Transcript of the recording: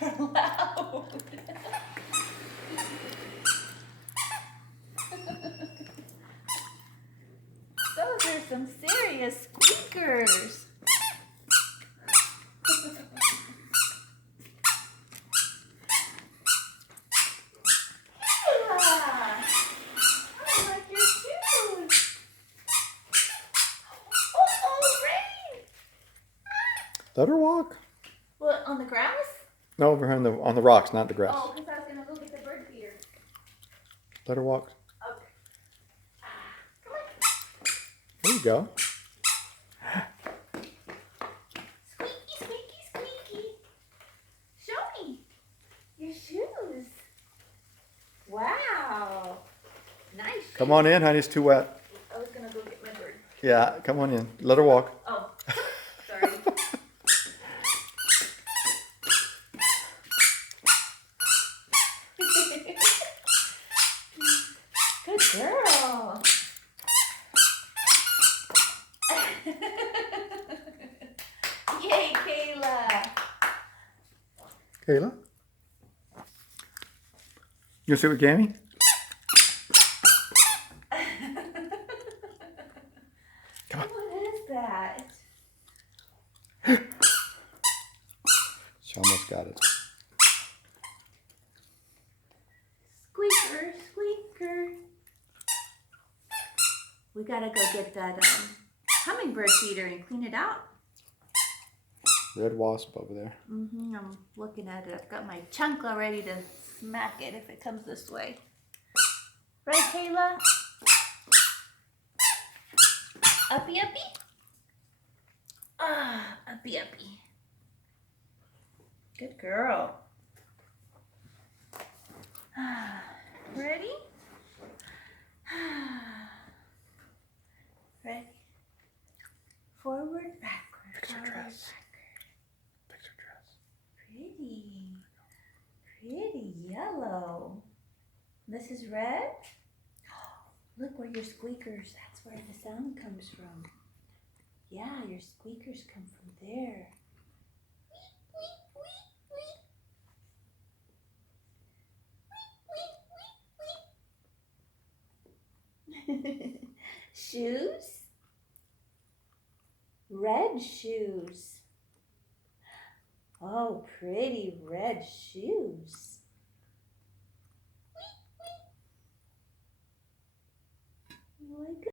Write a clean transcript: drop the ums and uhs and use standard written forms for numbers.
are loud. Those are some serious squeakers. Kayla, I like your shoes. Oh, rain. Let her walk. What, on the grass? No, over here on the rocks, not the grass. Oh, because I was going to go get the bird feeder. Let her walk. Okay. Come on. There you go. Squeaky, squeaky, squeaky. Show me your shoes. Wow. Nice shoes. Come on in, honey. It's too wet. I was going to go get my bird. Yeah, come on in. Let her walk. Oh, sorry. Good girl. Yay, Kayla. Kayla? You sit with Gammy? Come on. What is that? She almost got it. Squeaker, squeaker. We gotta go get that hummingbird feeder and clean it out. Red wasp over there. I'm looking at it. I've got my chancla ready to smack it if it comes this way. Right, Kayla? Uppy, uppy? Ah, uppy, uppy. Good girl. Ready? Ready? Forward, backward. Fix her Forward, dress. backward. Fix her dress. Pretty. Pretty yellow. This is red. Look where your squeakers, that's where the sound comes from. Yeah, your squeakers come from there. Shoes? Red shoes. Oh, pretty red shoes. You like